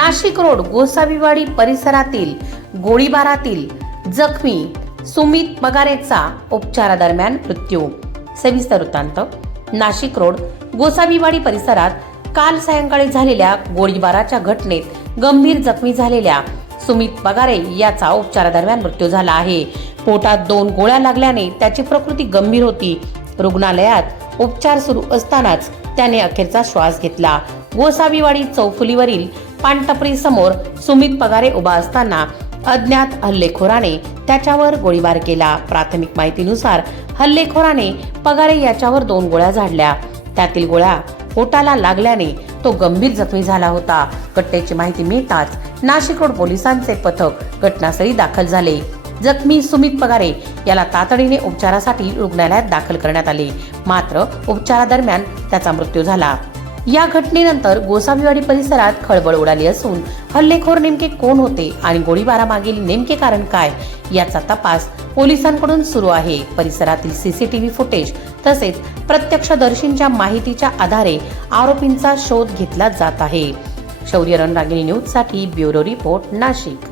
Nashik road गोसावीवाडी परिसरातील गोळीबारातील जखमी सुमित पगारेचा उपचारादरम्यान मृत्यू। सविस्तर वृत्तांत। नाशिक रोड गोसावीवाडी परिसरात काल सायंकाळी झालेल्या गोळीबाराच्या घटनेत गंभीर जखमी झालेल्या सुमित पगारे याचा उपचारादरम्यान मृत्यू झाला आहे। पोटात 2 गोळ्या लागल्याने त्याची प्रकृती गंभीर होती। रुग्णालयात उपचार सुरू असतानाच त्याने अखेरचा श्वास घेतला। गोसावीवाडी चौफुलीवरील पानटपरी समोर सुमित पगारे उभा असताना अज्ञात हल्लेखोराने त्याच्यावर गोळीबार केला। प्राथमिक माहितीनुसार हल्लेखोराने पगारे याच्यावर 2 गोळ्या झाडल्या। त्यातील गोळ्या पोटाला लागल्याने तो गंभीर जखमी झाला होता। घटनेची माहिती मिळताच नाशिक रोड पोलिसांचे पथक घटनास्थळी दाखल झाले। जखमी सुमित पगारे याला तातडीने उपचारासाठी रुग्णालयात दाखल करण्यात आले, मात्र उपचारादरम्यान त्याचा मृत्यू झाला। या घटनेनंतर गोसावीवाडी परिसरात खळबळ उडाली असून हल्लेखोर नेमके कोण होते आणि गोळीबारामागील नेमके कारण काय याचा तपास पोलिसांकडून सुरू आहे। परिसरातील सीसीटीव्ही फुटेज तसेच प्रत्यक्षदर्शींच्या माहितीच्या आधारे आरोपींचा शोध घेतला जात आहे। शौर्य रणरागिणी न्यूज साठी ब्युरो रिपोर्ट नाशिक।